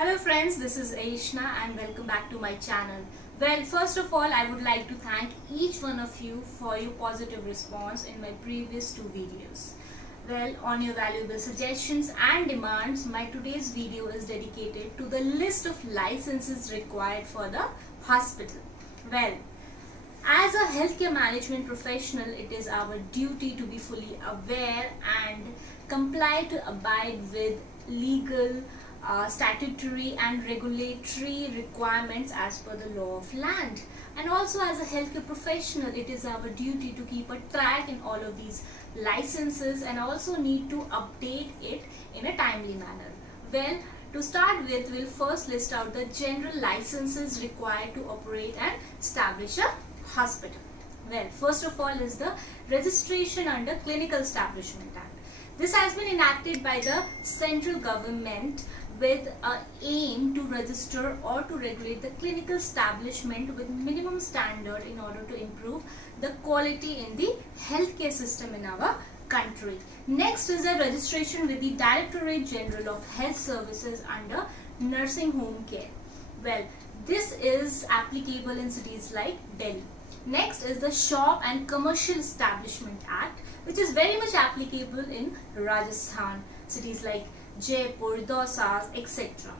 Hello friends, this is Aishna and welcome back to my channel. Well, first of all, I would like to thank each one of you for your positive response in my previous two videos. Well, on your valuable suggestions and demands, my today's video is dedicated to the list of licenses required for the hospital. Well, as a healthcare management professional, it is our duty to be fully aware and comply to abide with legal, statutory and regulatory requirements as per the law of land. And also as a healthcare professional, it is our duty to keep a track in all of these licenses and also need to update it in a timely manner. Well, to start with, we'll first list out the general licenses required to operate and establish a hospital. Well, first of all is the Registration under Clinical Establishment Act. This has been enacted by the central government with an aim to register or to regulate the clinical establishment with minimum standard in order to improve the quality in the healthcare system in our country. Next is the registration with the Directorate General of Health Services under Nursing Home Care. Well, this is applicable in cities like Delhi. Next is the Shop and Commercial Establishment Act, which is very much applicable in Rajasthan, cities like Jaipur, Dausa, etc.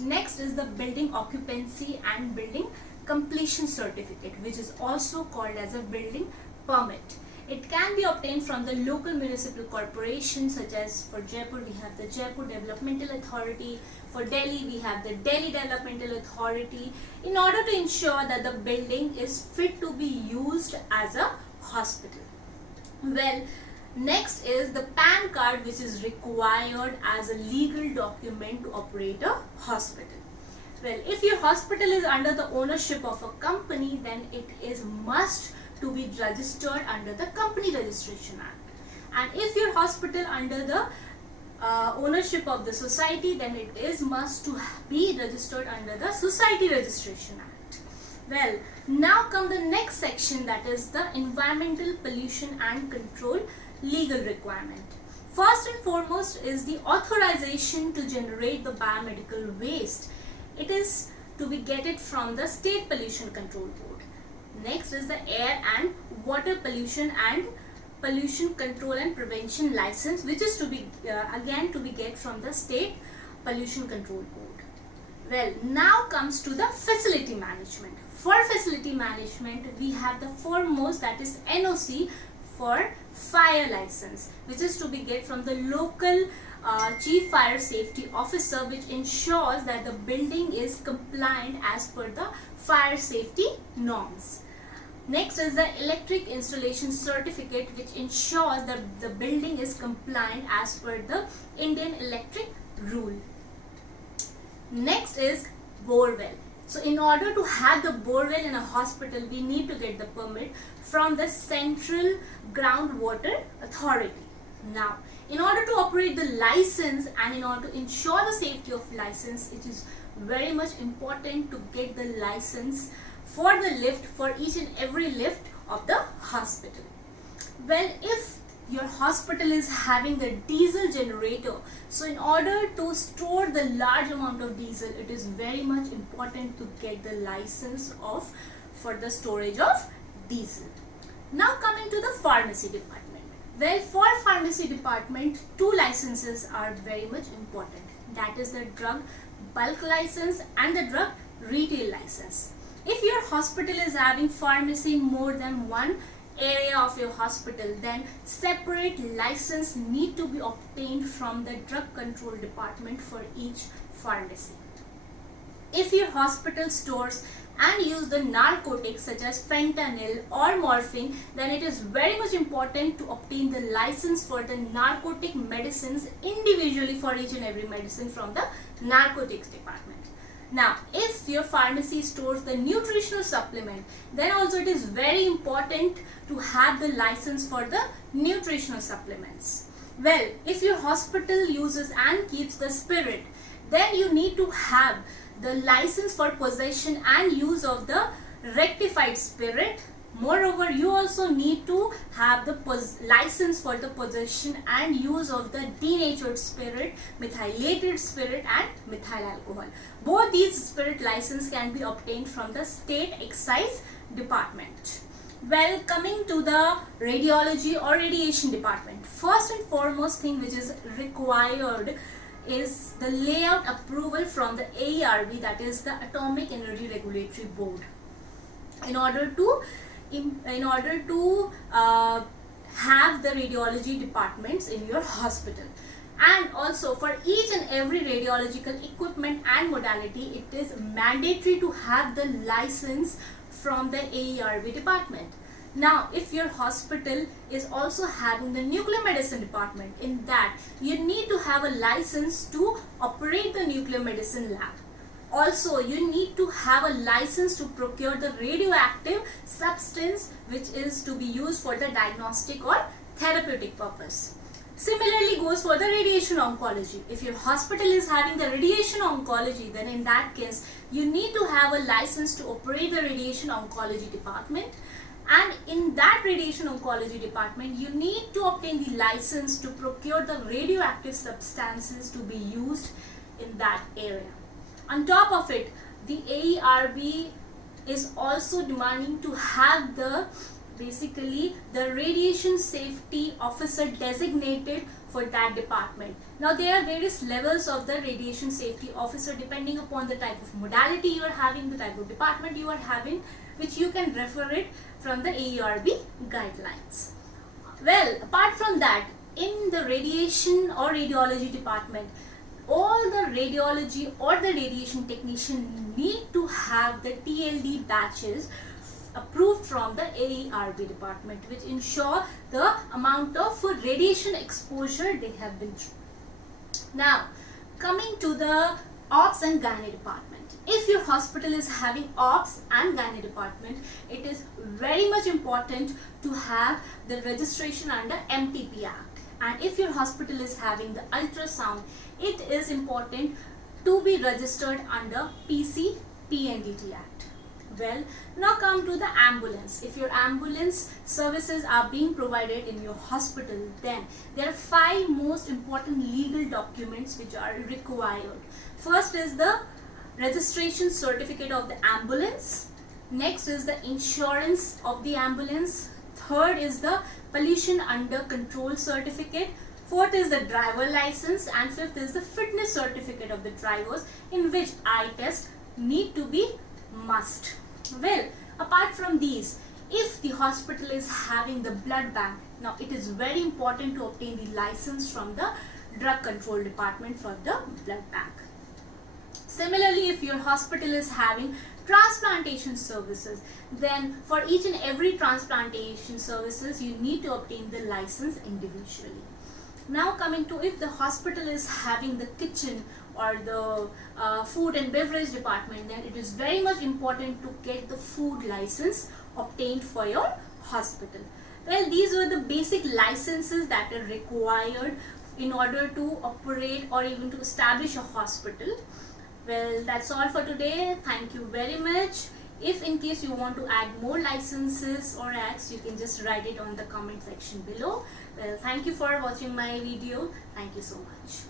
Next is the Building Occupancy and Building Completion Certificate, which is also called as a building permit. It can be obtained from the local municipal corporation, such as for Jaipur we have the Jaipur Developmental Authority, for Delhi we have the Delhi Developmental Authority, in order to ensure that the building is fit to be used as a hospital. Well, next is the PAN card, which is required as a legal document to operate a hospital. Well, if your hospital is under the ownership of a company, then it is must to be registered under the Company Registration Act. And if your hospital under the ownership of the society, then it is must to be registered under the Society Registration Act. Well, now come the next section, that is the Environmental Pollution and Control legal requirement. First and foremost is the authorization to generate the biomedical waste. It is to be get from the State Pollution Control Board. Next is the Air and Water Pollution and Pollution Control and Prevention License, which is to be again to be get from the State Pollution Control Board. Well, now comes to the facility management. For facility management, we have the foremost, that is NOC for fire license, which is to be get from the local Chief Fire Safety Officer, which ensures that the building is compliant as per the fire safety norms. Next is the Electric Installation Certificate, which ensures that the building is compliant as per the Indian Electric Rule. Next is borewell. So in order to have the borewell in a hospital, we need to get the permit from the Central Groundwater Authority. Now, in order to operate the license and in order to ensure the safety of license, it is very much important to get the license for the lift, for each and every lift of the hospital. Well, if your hospital is having the diesel generator, so in order to store the large amount of diesel, it is very much important to get the license for the storage of diesel. Now coming to the pharmacy department. Well, for pharmacy department, two licenses are very much important. That is the drug bulk license and the drug retail license. If your hospital is having pharmacy in more than one area of your hospital, then separate license need to be obtained from the drug control department for each pharmacy. If your hospital stores and use the narcotics such as fentanyl or morphine, then it is very much important to obtain the license for the narcotic medicines individually for each and every medicine from the narcotics department. Now, if your pharmacy stores the nutritional supplement, then also it is very important to have the license for the nutritional supplements. Well, if your hospital uses and keeps the spirit, then you need to have the license for possession and use of the rectified spirit. Moreover, you also need to have the license for the possession and use of the denatured spirit, methylated spirit and methyl alcohol. Both these spirit license can be obtained from the state excise department. Well, coming to the radiology or radiation department, first and foremost thing which is required is the layout approval from the AERB, that is the Atomic Energy Regulatory Board, in order to have the radiology departments in your hospital. And also for each and every radiological equipment and modality, it is mandatory to have the license from the AERB department. Now, if your hospital is also having the nuclear medicine department, in that you need to have a license to operate the nuclear medicine lab. Also, you need to have a license to procure the radioactive substance which is to be used for the diagnostic or therapeutic purpose. Similarly goes for the radiation oncology. If your hospital is having the radiation oncology, then in that case you need to have a license to operate the radiation oncology department, and in that radiation oncology department you need to obtain the license to procure the radioactive substances to be used in that area. On top of it, the AERB is also demanding to have the radiation safety officer designated for that department. Now, there are various levels of the radiation safety officer depending upon the type of modality you are having, the type of department you are having, which you can refer it from the AERB guidelines. Well, apart from that, in the radiation or radiology department, all the radiology or the radiation technician need to have the TLD batches approved from the AERB department, which ensure the amount of radiation exposure they have been through. Now, coming to the Ops and Gynae department. If your hospital is having Ops and Gynae department, it is very much important to have the registration under MTP Act. And if your hospital is having the ultrasound, it is important to be registered under PC-PNDT Act. Well, now come to the ambulance. If your ambulance services are being provided in your hospital, then there are 5 most important legal documents which are required. First is the registration certificate of the ambulance. Next is the insurance of the ambulance. Third is the pollution under control certificate. Fourth is the driver license, and fifth is the fitness certificate of the drivers, in which eye test need to be must. Well, apart from these, if the hospital is having the blood bank, now it is very important to obtain the license from the drug control department for the blood bank. Similarly, if your hospital is having transplantation services, then for each and every transplantation services you need to obtain the license individually. Now, coming to if the hospital is having the kitchen or the food and beverage department, then it is very much important to get the food license obtained for your hospital. Well, these were the basic licenses that are required in order to operate or even to establish a hospital. Well, that's all for today. Thank you very much. If in case you want to add more licenses or acts, you can just write it on the comment section below. Well, thank you for watching my video. Thank you so much.